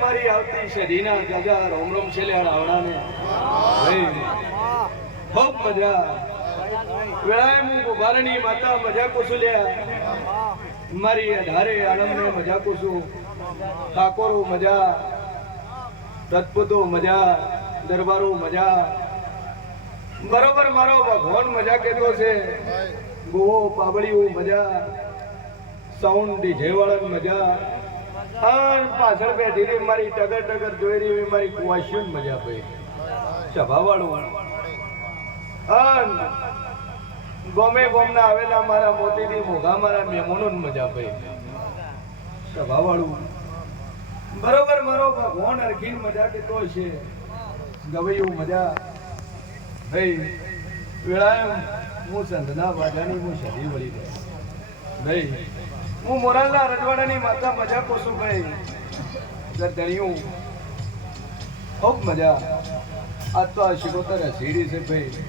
મારી આવતી છે રીના ગજા રોમ રોમ છેલ્યા આવડાને ખૂબ મજા વેળાએ હું ગોભારની માતા મજા કુસુલ્યા મારી અઢારે આનંદને મજા કુસુ ઠાકોરો મજા રજપૂતો મજા દરબારો મજા બરોબર મારો ભગવાન મજા કેતો છે ગોવો પાબડીઓ મજા સાઉન્ડ ડીજે વાળા મજા અને પાછળ બેઠી મારી ટગર ટગર જોઈ રહી મારી કુવાશીઓ મજા પડી સભા વાળું ગોમે ગોમના આવેલા મારા મોતીથી મોઘા મારા મહેમાનો મજા પડી સભા વાળું બરોબર મારો ભગવાન અરખીન મજા કેતો છે ગવૈયું મજા ભાઈ વેળાએ હું સંધના વાજાની હું શરી વળી દે ભાઈ હું મોરાલના રજવાડાની માતા મજા કોશું ભાઈ દરિયું ખૂબ મજા આ તો આ શિકોતર સીડી છે ભાઈ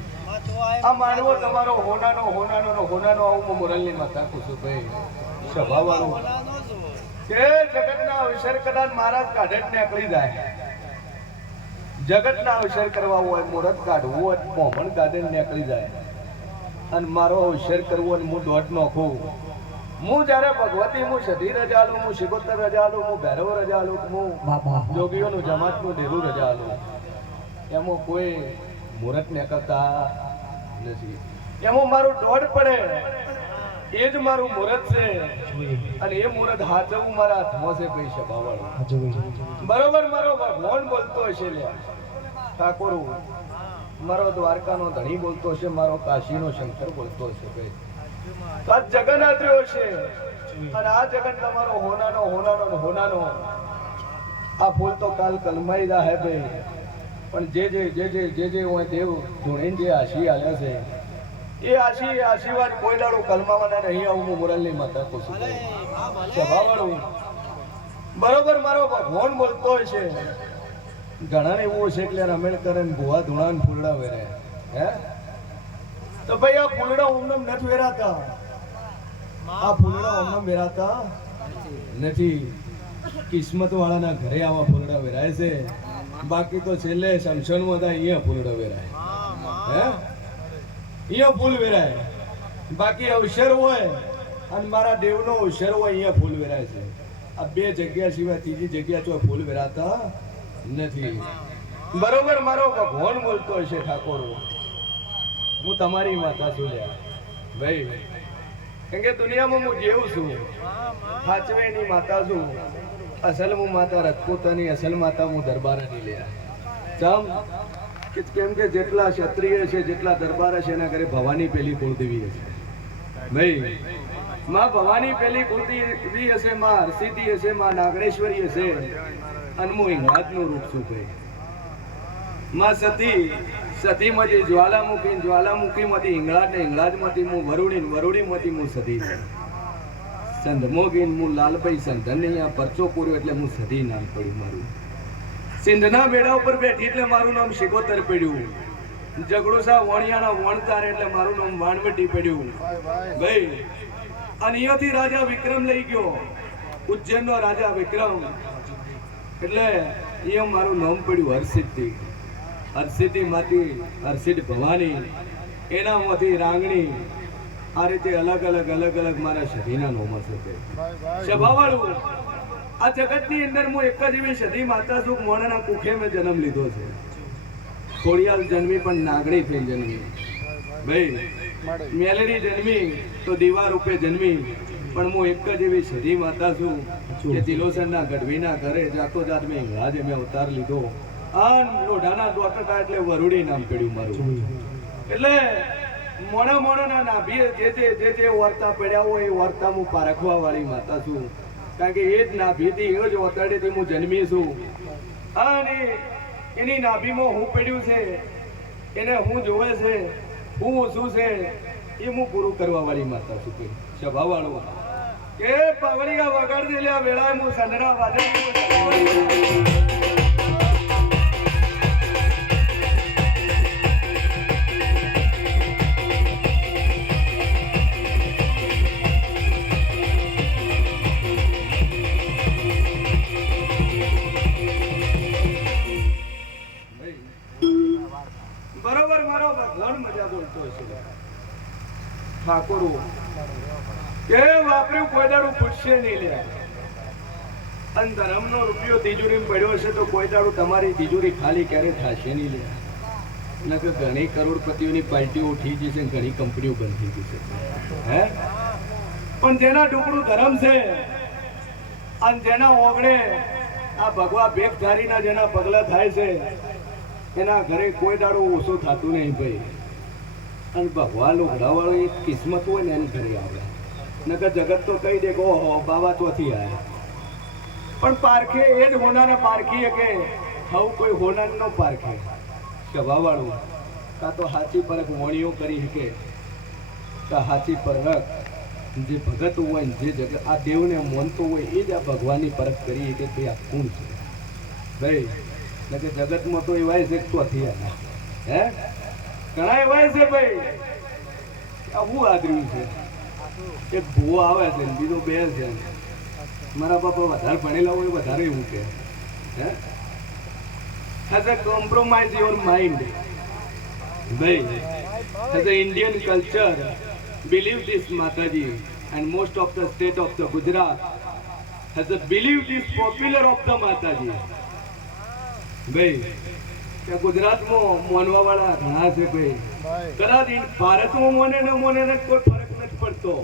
આ માનવો તમારો હોનાનો આવું હું મોરાલની માતા કોશું ભાઈ સભા વાળું કે જગતના અવસર કદાચ મહારાજ કાઢે નીકળી જાય જગતના અવસર કરવા હોય મુહૂર્ત કાઢવું હોય મોહન કાઢે નીકળી જાય અને મારો અવસર કરવો અને હું દોટ નાખું હું જયારે ભગવતી હું સધી રજા લઉં હું શિકોતર રજા લઉં હું ભૈરવ રજા લઉં હું જોગીઓનું જમાતનું ડેલું રજા લઉં એમાં કોઈ મુહૂર્ત નીકળતા નથી એમાં મારું દોડ પડે એ જ મારું મુહૂર્ત છે અને એ મુહૂર્ત હાચવું મારા હાથમાં છે કઈ સભાવાળું બરોબર મારો ભગવાન બોલતો હશે ઠાકોર મારો દ્વારકાનો ધણી બોલતો હશે મારો કાશીનો શંકર બોલતો હશે ભાઈ આ જગન્નાથ રહ્યો છે અને આ જગત તમારો હોનાનો આ ફૂલ તો કાલ કલમાઈ દા હે ભાઈ પણ જે હોય દેવ ધૂણીને જે આશી આલ્યા છે એ આશીર્વાદ કોઈ દાડો કલમાવાના નહીં આવું હું મોરાલની માતા ખુશું સ્વભાવવાળું બરોબર મારો ભગવાન બોલતો હોય છે ઘણા એવું છે એટલે રમેણ કરે ને ભુવા ધૂણા ફૂલડા વેરે હે તો ભાઈ આ ફૂલડા ઓમનમ નથી વેરાતા આ ફૂલડા ઓમનમ વેરાતા નથી કિસ્મત વાળાના ઘરે આવા ફૂલડા વેરાય છે બાકી તો છેલ્લે સમસનમાં હતા અહીંયા ફૂલડા વેરાય હે અહીંયા ફૂલ વેરાય બાકી અવસર હોય અને મારા દેવનો અવસર હોય અહીંયા ફૂલ વેરાય છે આ બે જગ્યા સિવાય ત્રીજી જગ્યા તો ફૂલ વેરાતા નથી બરોબર મારો ભગવાન બોલતો હશે ઠાકોર હું તમારી માતા છું લ્યા ભાઈ કેમ કે દુનિયામાં હું જેવું છું સાચવેની માતા છું અસલ હું માતા રજપૂતાની અસલ માતા હું દરબારની લ્યા કેમ કે જેટલા ક્ષત્રિય છે જેટલા દરબાર છે એના ઘરે ભવાની પેલી કુળદેવી હશે ભાઈ માં ભવાની પેલી કુળદેવી હશે માં હરસિદ્ધિ હશે માં નાગણેશ્વરી હશે અને હું હિંગળાજનું રૂપ છું ભાઈ માં સતી સતીમાંથી જ્વાલામુખી, જ્વાલામુખીમાંથી હિંગળાજ ને હિંગળાજમાંથી હું વરુડી, વરુડીમાંથી હું સતી છું. સંધમોગીન હું લાલભાઈ સંધને અહીંયા પરચો પૂર્યો એટલે હું સધી નામ પડ્યું મારું. સિંધના બેડા ઉપર બેઠી એટલે મારું નામ શિકોતર પડ્યું. જગડુસા વણિયાના વણતાર એટલે મારું નામ વાણવટી પડ્યું. ભાઈ અને અહીંયાથી રાજા વિક્રમ લઈ ગયો, ઉજ્જૈનનો રાજા વિક્રમ, એટલે અહીંયા મારું નામ પડ્યું હરસિદ્ધિ. હરસિદ્ધિ માંથી હરસિદ્ધ ભવાની, એનામાંથી રાંગણી, આ રીતે અલગ અલગ મારા સધીના નોમ છે. સભાવાળું આ જગતની અંદર હું એક જ એવી સધી માતા છું, મોણાના કુખે મેં જન્મ લીધો છે. ખોડિયાલ જન્મી પણ નાગણી થઈ જન્મી. ભાઈ મેલડી જન્મી તો દીવા રૂપે જન્મી, પણ હું એક જ એવી સધી માતા છું કે તિલોસરના ગઢવીના ઘરે જાતો જાત મેં હિંગળાજે મેં અવતાર લીધો. આ લોઢાના દોટકા એટલે વરુડી નામ પડ્યું મારું. એટલે મોણા નાભી જે વર્તા પડ્યા હોય એ વર્તા હું પારખવા વાળી માતા છું. કારણ કે એ જ નાભીથી એ જ ઓતાડેથી હું જન્મી છું. અને એની નાભીમાં હું પડ્યું છે, એને હું જોવે છે, હું શું છે એ હું પૂરું કરવા વાળી માતા છું. કે સભાવાળો કે પાવળિયા વગાડી લે વેળા હું સંડરા વાજે. બરોબર મારો ભગવાન મજા બોલતો હશે. ઠાકોરો કે વાપર્યું કોઈ દાડું ફૂટશે નહીં લે. અને ધર્મનો રૂપિયો તિજોરીમાં પડ્યો હશે તો કોઈ દાડું તમારી તિજોરી ખાલી ક્યારે થશે નહીં લે. નકર ઘણી કરોડપતિઓની પાર્ટીઓ ઉઠી જશે, ઘણી કંપનીઓ બંધ થઈ જશે. હે પણ જેના ટુકડું ધર્મ છે અને જેના ઓગણે આ ભગવા ભેખધારીના જેના પગલા થાય છે, એના ઘરે કોઈ દાડો ઓછો થતું નહીં ભાઈ. અને ભગવાન લોગડાવાળો એક કિસ્મત હોય ને એની ઘરે આવે. નકર જગત તો કહી દે કે ઓહો બાબા તોથી આવ્યા. પણ પારખે એ જ હોનારા પારખી કે હવે કોઈ હોનારનો પારખે. સભાવાળું કાં તો હાચી પરખ વણીઓ કરી શકે, કાં હાચી પરખ જે ભગત હોય ને જે જગત આ દેવને માનતો હોય એ જ આ ભગવાનની પરખ કરી કે ભાઈ આ કોણ છે. ભાઈ કે જગતમાં તો એવાય છે ચોથી આવ્યા. હે ઘણા એવાય છે ભાઈ. આવું આદર્યું છે એક ભૂવો આવે છે ને બીજો બે છે. મારા બાપા વધારે ભણેલા હોય વધારે એવું કે હે has a compromise your mind. ભાઈ as a Indian culture believe this Mataji and most of the state of the Gujarat has a believe this popular of the Mataji. ભાઈ કે ગુજરાતમાં માનવા વાળા ઘણા છે ભાઈ. કદાચ ભારતમાં મોને ન મોને ને કોઈ ફરક નથી પડતો,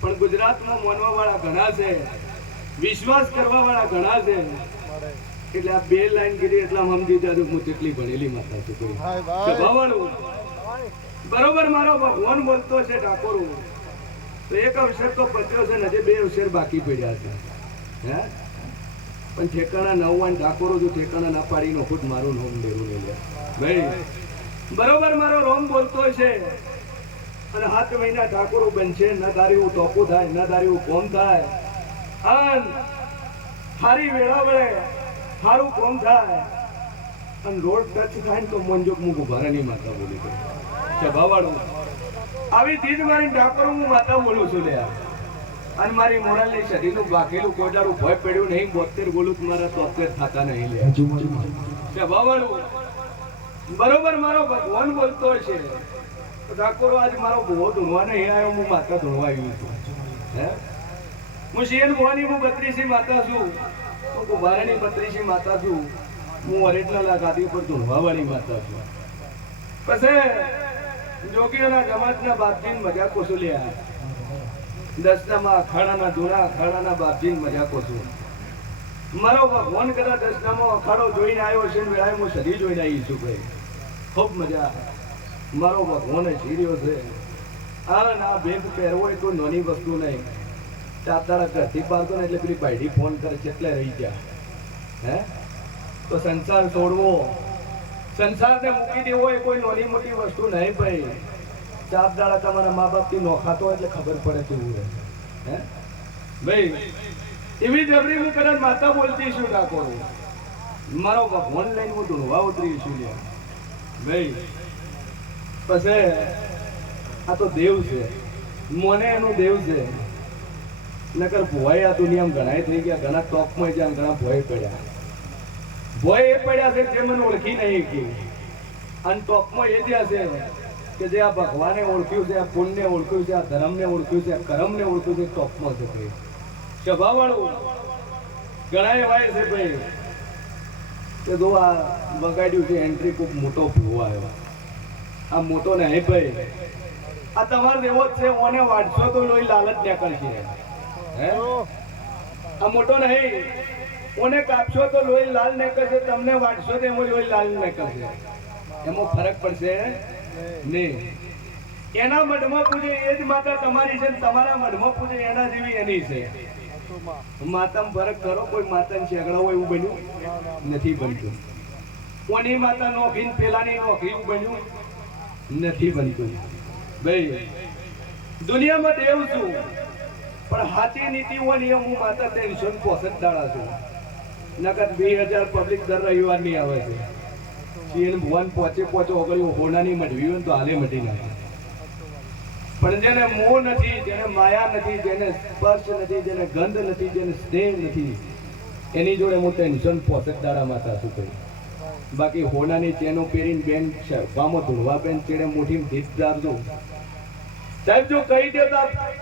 પણ ગુજરાતમાં માનવા વાળા ઘણા છે, વિશ્વાસ કરવા વાળા ઘણા છે. એટલે આ બે લાઈન કીધી એટલા સમજી જાજો હું કેટલી ભણેલી માતા છું. સભાવાળું બરોબર મારો ભગવાન બોલતો છે ઠાકોર. તો એક અવસર તો પત્યો છે ને હજી બે અવસર બાકી પડ્યા છે. હે પણ ઠેકાણા નવવાન ઠાકોરો જો ઠેકાણા ના પાડીનો ખુદ મારું નામ લેવું નહીં લે ભાઈ. બરોબર મારો રોમ બોલતો છે. અને 7 મહિના ઠાકોરો બનશે, ન ધાર્યું ટોપું થાય, ન ધાર્યું કોમ થાય. અને હારી વેળા વળે સારું કોમ થાય અને રોડ ટચ થાય ને તો મંજોક મૂકું ભરાની માતા બોલી ગઈ. સભાવાળું આવી ચીજ મારી ઠાકોરો હું માતા બોલું છું લે. અને મારી મોરાલની સદીનું બાકેલું કોડારું ભય પડ્યું નહીં. 72 બોલું મારા 73 થતા નહીં લે. સભાવાળું બરોબર મારો ભગવાન બોલતો છે. ઠાકોરો આજ મારો ભૂવો ધૂણવા નહીં આવ્યો, હું માતા ધૂણવા આવ્યું છું. હે હું શિયન ભવાની હું 32 માતા છું, હું કુંભારાની 32 માતા છું, હું અરેટલા ગાદી ઉપર ધૂણવા વાળી માતા છું. પછી જોગીઓના જમાતના બાપજીને મજા કોસુલ્યા. દસનામાં અખાડાના જૂના અખાડાના બાપજીને મજા કોસું. મારો ભગવાન કદાચ દસનામાં અખાડો જોઈને આવ્યો છે ને વેળાએ હું સદી જોઈને આવી છું ભાઈ. ખૂબ મજા મારો ભગવાન શીર્યો છે. આ ના ભેગ પહેરવો એ કોઈ નાની વસ્તુ નહીં. 4 દાડા ઘરથી પાડતો ને એટલે પેલી બાયડી ફોન કરે છે એટલે રહી ગયા. હે તો સંસાર છોડવો સંસારને મૂકી દેવો એ કોઈ નાની મોટી વસ્તુ નહીં ભાઈ. 4 દાડા તમારા મા બાપથી નોખાતો એટલે ખબર પડે કેવું રહે. હે ભાઈ એવી જબરી હું કદાચ માતા બોલતી શું ના કરું, મારો ભગવાન લઈને હું ઢૂંઢવા ઉતરી છું ભાઈ. પછી આ તો દેવ છે, મને એનો દેવ છે. નકર ભોય આ દુનિયામાં ઘણા થઈ ગયા, ઘણા ટોપમાં જ્યાં ઘણા ભોય પડ્યા. ભોય એ પડ્યા છે જે મને ઓળખી નહીં ગઈ, અને ટોપમાં એ જ્યાં છે કે જે આ ભગવાને ઓળખ્યું છે, આ પુણ્યને ઓળખ્યું છે, આ ધર્મને ઓળખ્યું છે, આ કર્મને ઓળખ્યું છે, ટોપમાં છે ભાઈ. સ્વભાવવાળું ઘણા એવા છે ભાઈ કે જો આ બગાડ્યું છે એન્ટ્રી ખૂબ મોટો ભૂવો આવ્યો. આ મોટો નહીં ભાઈ, આ તમારો એવો જ છે, ઓને વાટશો તો લોહી લાલચ નીકળશે. હે આ મોટો નહીં, ઓને કાપશો તો લોહી લાલ નીકળશે, તમને વાટશો તો એમાં લોહી લાલ નીકળશે. એમાં ફરક પડશે નહીં. એના મઢમાં પૂજે એ જ માતા તમારી છે, તમારા મઢમાં પૂજે એના જેવી એની છે. માતામાં ફરક કરો. કોઈ માતાને શેગડા હોય એવું બન્યું નથી બનતું. કોની માતા નોખી પેલાની નોખી એવું બન્યું નથી બનતું ભાઈ. દુનિયામાં દેવ છું, પણ સાચી નીતિ હોય ને હું માતા 365 દાડા છું. નકર 2000 પબ્લિક દર રવિવારની આવે છે. શિયન ભુવન પહોંચે ઓગળ્યું હોનાની મઢવી હોય તો હાલે મઢી નાખે. પણ જેને મોહ નથી, જેને માયા નથી, જેને સ્પર્શ નથી, જેને ગંધ નથી, જેને સ્નેહ નથી, એની જોડે હું 365 દાડા માતા છું કહી. બાકી હોનાની ચેનો પહેરીને બેન ગામો ધૂળવા બેન ચેડે મોટી ધીત દારજો સાહેબ. જો કહી દો તો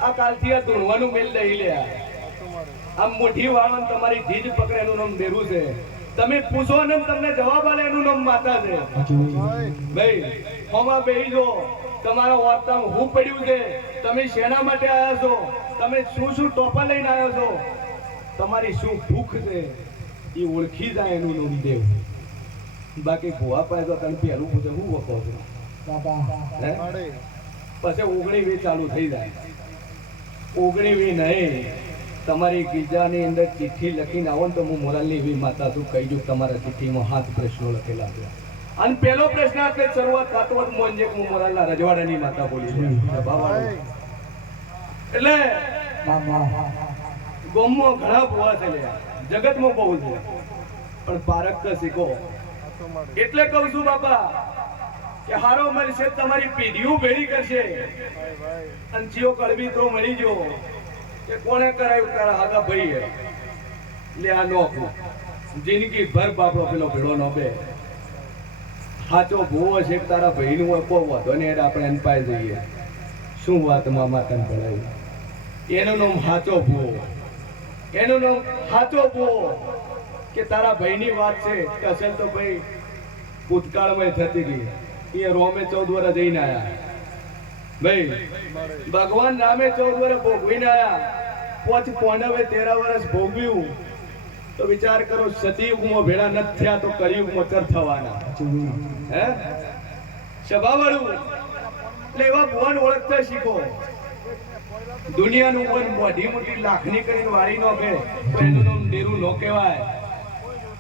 આ કાલથી આ ધૂળવાનું મેલ દઈ લે. આ મોટી વાળો તમારી ધીજ પકડે એનું નામ દેરું છે. તમે પૂછો ને તમને જવાબ આલે એનું નામ માતા છે ભાઈ. હોમાં બેહી જો, તમારા વાર્તામાં હું પડ્યું છે, તમે શેના માટે આવ્યા છો, તમે શું શું ટોપા લઈને આવ્યા છો, તમારી શું ભૂખ છે એ ઓળખી જાય એનું નામ દેવ. બાકી ભૂવા પાસે તો તને પહેલું પૂછે હું વખો છો, પછી 19 ચાલુ થઈ જાય. 19 નહીં, તમારી ગીજાની અંદર ચિઠ્ઠી લખીને આવો ને તો હું મોરાલની એવી માતા છું કહી દઉં. તમારા ચિઠ્ઠીમાં 7 પ્રશ્નો લખેલા છે, અને પહેલો પ્રશ્ન આપણે શરૂઆત થતો જ મોંજે હું મોરાલના રજવાડાની માતા બોલી છે. એટલે ગોમમાં ઘણા ભૂવા છે, જગતમાં બહુ છે, પણ પારખ તો શીખો. એટલે કહું છું બાપા કે હારો મળશે તમારી પેઢીઓ ભેળી કરશે. અને જીઓ કડવી તો મળી ગયો કે કોણે કરાયું, તારા આગા ભાઈ લે આ નોખો જિંદગી ભર બાપડો પેલો ભેળો નો બે. સાચો ભૂવો છે તારા ભાઈનું હોય કોઈ વધો ને આપણે એને પાઈ જઈએ. શું વાતમાં માતાને ભણાવી, એનું નામ સાચો ભૂવો, એનું નામ સાચો ભૂવો. કે તારા ભાઈની વાત છે અસલ તો ભાઈ ભૂતકાળમાં થતી ગઈ. એ રોમે 14 વર્ષ જઈને આયા ભાઈ. ભગવાન રામે 14 વર્ષ ભોગવીને આયા. 5 પાંડવે 13 વર્ષ ભોગવ્યું. તો વિચાર કરો, સતયુગમાં ભેળા નથી થયા તો કળિયુગમાં ચર થવાના. હે સ્વભાવવાળું. એટલે એવા ભગવાન ઓળખતા શીખો. દુનિયાનું કોઈ મોટી મોટી લાખની કરીને વાળી નો કે એનું નામ દેરું નો કહેવાય.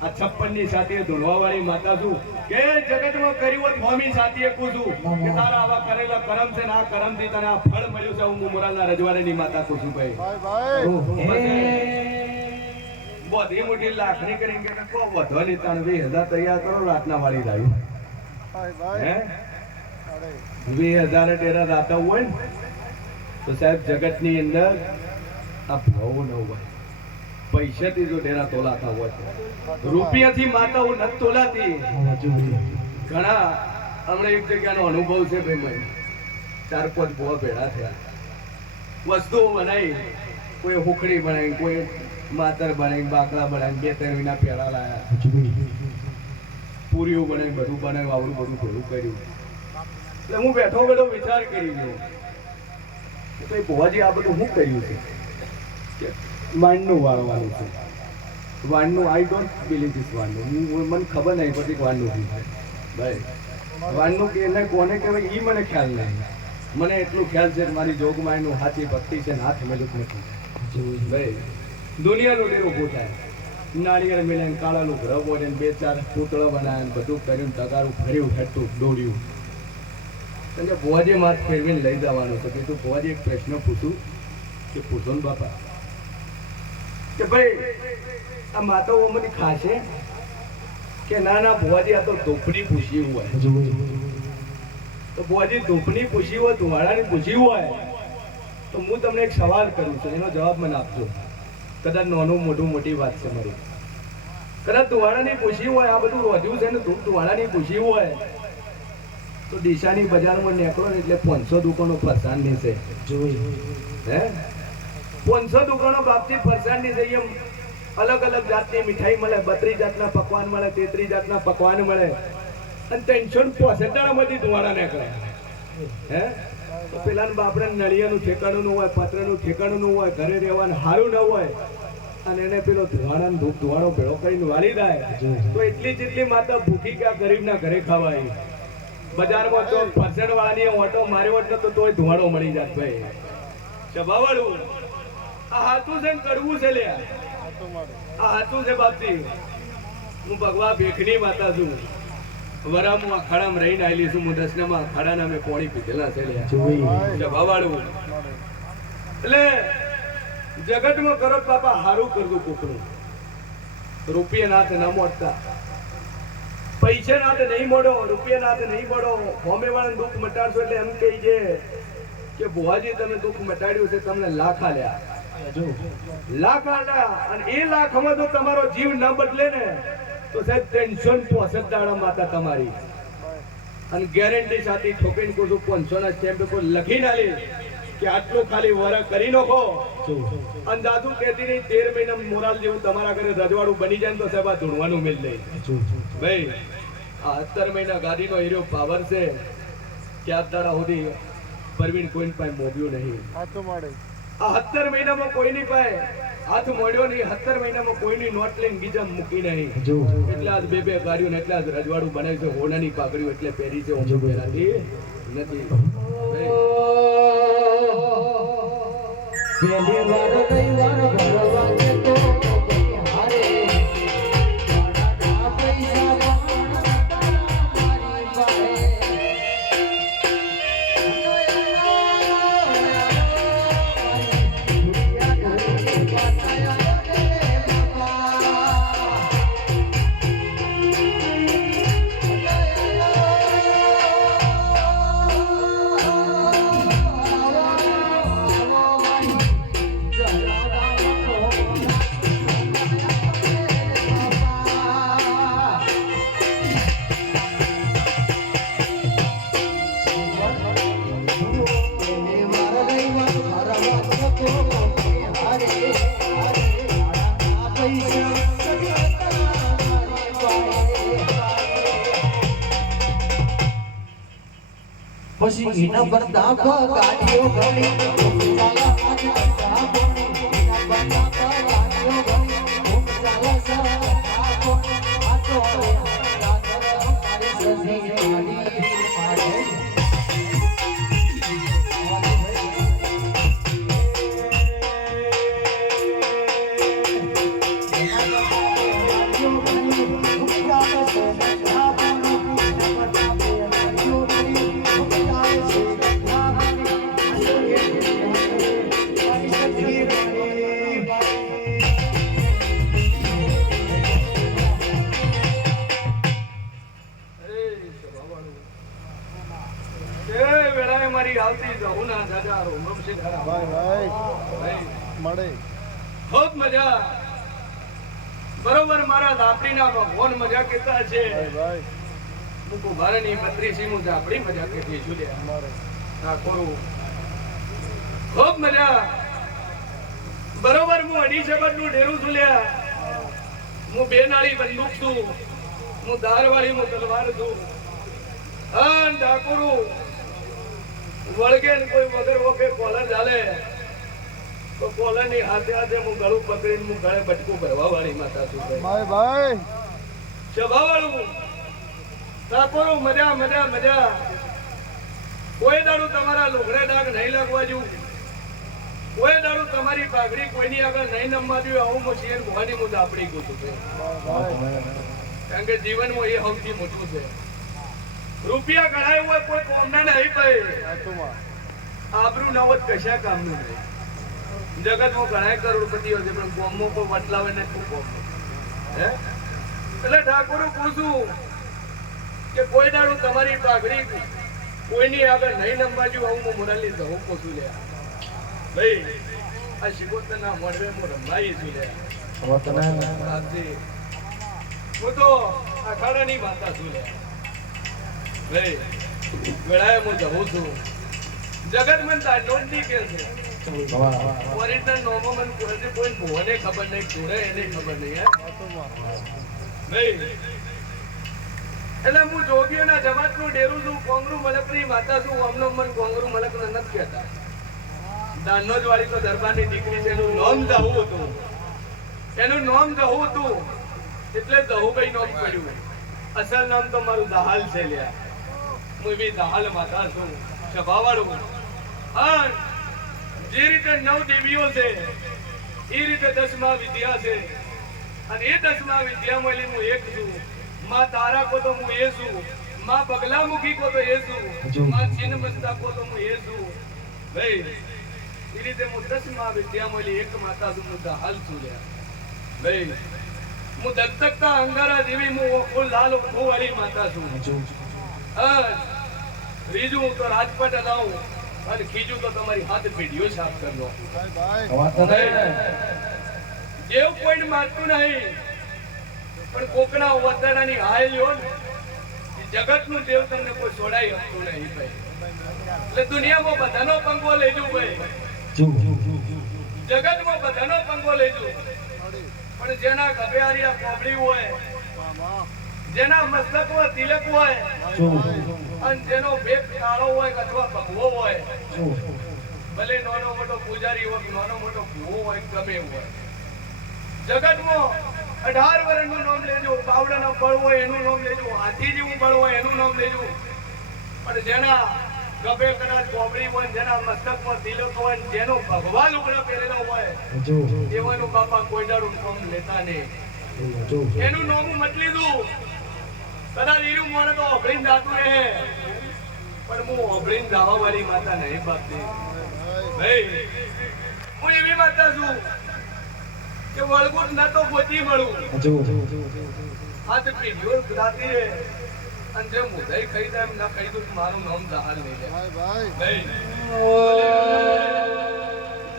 આ 56 ની સાથે ધૂળવા વાળી માતા છું કે જગતમાં કર્યું હોત સ્વામી સાથે પૂછું કે તારા આવા કરેલા કરમ છે ને આ કરમ થી તને આ ફળ મળ્યું છે. હું મોરાલના રજવાડાની માતા પૂછું ભાઈ. બધી મોટી લાખની કરીને કે કો વધો ની 20,000 તૈયાર કરો રાતના વાળી લાવી. હે 20,000 ડેરા રાતા હોય ને તો સાહેબ જગતની અંદર આ ભાવ ન હોય. પૈસાથી જો ડેરા તોલાતા હોય, રૂપિયાથી માતાઓ નથી તોલાતી. ઘણા હમણાં એક જગ્યાનો અનુભવ છે ભાઈ. મને 4-5 ભૂવા ભેળા થયા, વસ્તુઓ બનાવી. કોઈ હુખડી બનાવી, કોઈ માતર બનાવી, બાકડા બનાવી, 2-3 મહિના પેડા લાયા, પૂરીઓ બનાવી, બધું બનાવ્યું, આવડું બધું ભેળું કર્યું. એટલે હું બેઠો વિચાર કરી ગયો કે ભાઈ ભુવાજી આ બધું શું કર્યું છે. વાણનું વાળવાનું છે. વાણનું આઈ ડોન્ટ બિલીવ ધીસ વાણનું. મને ખબર નહીં પડતી વાણનું શું છે ભાઈ. વાણનું કે એને કોને કહેવાય એ મને ખ્યાલ નહીં. મને એટલું ખ્યાલ છે કે મારી જોગમાં એનું સાચી ભક્તિ છે ને હાથ મેલું નથી ભાઈ. દુનિયાનું ડેરું ઉભું થાય નાળિયેર મિલાઈને કાળા લુગડા બોલીને 2-4 પૂતળા બનાવીને બધું કર્યું, તગારું ફર્યું, હેઠું દોડ્યું. અને ભુવાજી માથ ફેરવીને લઈ જવાનું છે. કીધું ભુવાજી એક પ્રશ્ન પૂછું કે પૂછો ને બાપા કે ભાઈ આ માતા ઓમની ખાશે કે ના ના ભુવાજી આ તો ધોપડી પૂછી હોય. તો ભુવાજી ધોપડી પૂછી હોય, ધુવાડાની પૂછી હોય તો હું તમને એક સવાલ કરું છું, એનો જવાબ મને આપજો. કદાચ નાનું મોટું મોટી વાત છે મારી. કદાચ ધુવાડાની પૂછી હોય, આ બધું રોધ્યું છે ને ધુવાડાની પૂછી હોય તો ડીસાની બજારમાં નીકળો ને એટલે 500 દુકાનો ફરસાણની છે. હે 500 દુકાનો બાપથી ફરસાણની છે. એમ અલગ અલગ જાતની મીઠાઈ મળે, 32 જાતના પકવાન મળે, 33 જાતના પકવાન મળે અને 365 માંથી ધુવાડા નીકળે. હે તો પેલા બાપડે નળિયાનું ઠેકાણું ન હોય, પાત્રનું ઠેકાણું ન હોય, ઘરે રહેવાનું સારું ન હોય અને એને પેલો ધુવાડો ભેળો કરીને વાળી જાય તો એટલી જેટલી માતા ભૂખી કે ગરીબના ઘરે ખાવાય. બજારમાં તો ફરસાણ વાળાની ઓટો માર્યો હોત તો તોય ધુવાડો મળી જાત. ભાઈ સભાવાળું આ હાથું છે ને કડવું છે લ્યા. આ હાથું છે બાપજી. હું ભગવા ભેખની માતા છું. વરામું અખાડામાં રહીને આવેલી છું. હું દસનામાં અખાડાના મેં પોણી પીધેલા છે લ્યા. સભાવાળું એટલે જગતમાં કરો બાપા હારું કરતું કોકનું. રૂપિયા નાથ ના મોટતા, પૈસા નાથ નહીં મોડો, રૂપિયા નાથ નહીં મોડો. હોમે વાળાને દુઃખ મટાડશો એટલે એમ કહી છે કે ભુવાજી તમે દુઃખ મટાડ્યું છે, તમને લાખ આલ્યા. લાખ આલ્યા અને એ લાખમાં જો તમારો જીવ ન બદલે ને તો સાહેબ 365 દાડા માતા તમારી. અને ગેરંટી સાથે ઠોકીને કહું છું 500 ના સ્ટેમ્પ પર લખી ના લે કે આટલું ખાલી વર કરી નાખો. અને દાદુ કહેતી નહીં 13 મહિના મોરાલ જેવું તમારા ઘરે રજવાડું બની જાય તો સાહેબ આ ધૂણવાનું મિલ લે. ભાઈ આ 17 મહિના ગાડીનો હીરો પાવર છે કે આ દાડા સુધી પરવીન કોઈ પાસે મોગ્યું નહીં. આ 17 મહિનામાં કોઈની પાસે હાથ મોડ્યો નહીં. 17 મહિનામાં કોઈની નોટ લઈને ગીજમ મૂકી નહીં. એટલે આજ બે ગાડીઓ ને એટલે આજ રજવાડું બનાવ્યું છે. હોનાની પાઘડીઓ એટલે પહેરી છે, ઓછું પહેરાતી નથી. પહેલી વાર રવિવાર ભરવા કે તો હારે પૈસા મારી પાસે. પછી એના પર દાખવા ગાડીઓ ઘણી બરોબર. મારા ઝાપડીના ભગવાન મજા કેતા છે. મુકુ મારાની 32 હું ઝાપડી મજા કેતી છું. ખૂબ મજા. બરોબર હું 2.5 નું ઢેરું છું લ્યા. હું 2 નાળી બંદૂક છું. હું ધારવાળી હું તલવાર છું. અન ઠાકોરું વળગે કોઈ વગર વખે કોલર ચાલે તો કોલરની હાથે હાથે હું ગળું પકડીને હું ગળે બટકું ભરવા વાળી માતા છું. ભાઈ સભાવાળું ઠાકોરો મજા મજા મજા. કોઈ દાડું તમારા લુગડે ડાઘ નહીં લાગવા જેવું, કોઈ દાડો તમારી પાઘડી કોઈની આગળ નહીં નમવા દઉં આવું હું શેર મોહની હું દાપડી ગયું છું કારણ કે જીવનમાં એ સૌથી મોટું છે રૂપિયા ગણાય હોય કોઈ કોમના નહીં ભાઈ આબરૂ ના હોત કશા કામનું નહીં જગતમાં ઘણા કરોડપતિઓ છે પણ ગોમમાં કોઈ વટલાવે ને ખૂબ ગોમ હે એટલે ઠાકોર પૂછું કે કોઈ દાડો તમારી પાઘડી કોઈની આગળ નહીં નમવા દઉં આવું હું મોરાલી દઉં પૂછું લે ભાઈ આ શિકોતરના મોઢવે હું રમાઈ છું લે હું તો અખાડાની માતા છું લે ભાઈ વેળાએ હું જવું છું જગત મન તાંડોની કે છે ઓરિજિનલ નોમો મન કોઈ મોહને ખબર નહીં જોડે એને ખબર નહીં હે ભાઈ એટલે હું જોગીઓના જમાતનું ડેરું છું કોંગરું મલકની માતા છું અમનો મન કોંગરું મલક નથી કહેતા દાનોજ વાળી તો દરબારની દીકરી છે એનું નામ દહુ હતું એટલે દહુભાઈ નામ પડ્યું અસલ નામ તો મારું દહાલ છે લ્યા હું એવી દહાલ માતા છું સભાવાળું અને જે રીતે 9 દેવીઓ છે એ રીતે 10મા વિદ્યા છે અને એ 10મા વિદ્યામાં હું એક છું માં તારા કો તો હું એ છું માં બગલામુખી કો તો એ છું માં ચીન મસ્તા કો તો હું એ છું ભાઈ એ રીતે હું 10મા વિદ્યામાં એક માતા છું હું હાલ છું લે ભાઈ હું દત્તકતા અંગારા દેવી હું લાલ ઓખો વાળી માતા છું બીજું હું તો રાજપટ લાવું અને ખીજું તો તમારી હાથ પેઢીઓ સાફ કરલો જેવ કોઈ માનતું નહીં પણ કોકના વતનાની હાય લ્યો ને જગતનું દેવ તમને કોઈ છોડાઈ શકતું નહીં ભાઈ એટલે દુનિયામાં બધાનો પંગો લેજો ભાઈ જગતમાં બધાનો પંગો લેજો પણ જેના ગભેરિયા કોબળી હોય જેના મસ્તકમાં તિલક હોય અને જેનો ભેખ કાળો હોય અથવા ભગવો હોય ભલે નાનો મોટો પૂજારી હોય નાનો મોટો ભૂવો હોય ગમે હોય જગતમાં 18 વર્ષનું નામ લેજો બાવડાનો બળ હોય એનું નામ લેજો હાથી જેવું બળ હોય એનું નામ લેજો પણ જેના ગભે કદાચ કોબળી હોય જેના મસ્તકમાં તિલક હોય જેનો ભગવા લુગડા પહેરેલો હોય એવાનું બાપા કોઈ દાડું નામ લેતા નહીં એનું નામ મત લીધું કદાચ ઈરું મને તો અભળીને જાતું રહે પણ હું અભળીને જવા વાળી માતા નહીં બાપની ભાઈ હું એવી માતા છું કે વળગુટ ના તો ગોતી મળું આ તો પીઢીઓ ગુજરાતી રે અને જે મુદઈ ખાઈ જાય એમ ના ખાઈ દઉં મારું નામ જહાલ નહીં લે ભાઈ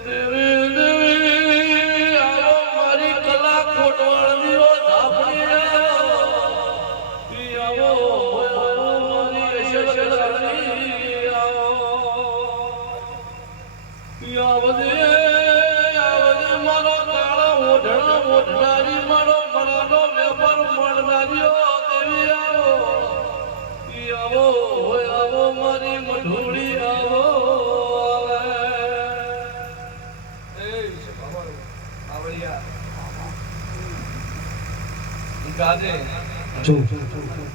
દેવી દેવી આવો મારી કલા ખોટવાળની રો ધાપડી આવો મારી શશલની આવો આવદે મારો કાળા ઓઢણા ઓઢનારી મારો મનાનો વેપાર મળનારીઓ દેવી આવો આવો મારી મઢુડી આવો ગાજે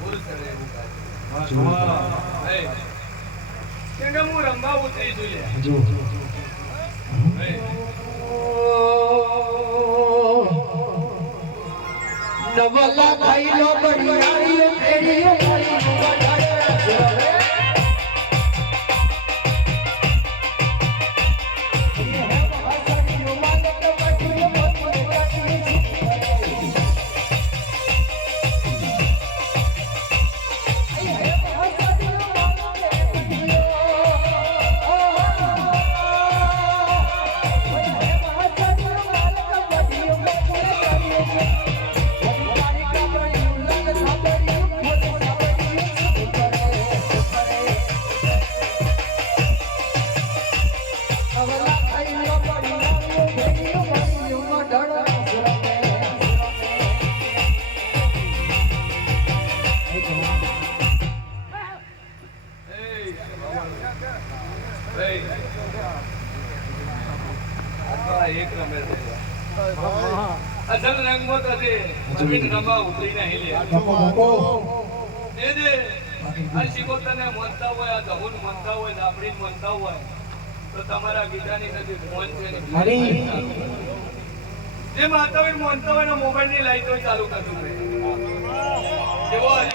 બોલ કરે એવું ગાજે કે હું રંબા ઉતરી જોઈએ નવલા ખાઈ લો બઢિયારી ફેરી મારી વધારે અસલ રંગમાં તો છે જમીન રંબા ઉતરીને હિલે જે જે આ શિકોતરને મનતા હોય આ ધવન મનતા હોય દાપડીને મનતા હોય તો તમારા ગીતાની નજીક ફોન છે ને હરી જે માતાવીર મોનતા હોય ને મોબાઈલની લાઈટો ચાલુ કરતું રહે જેવો હજી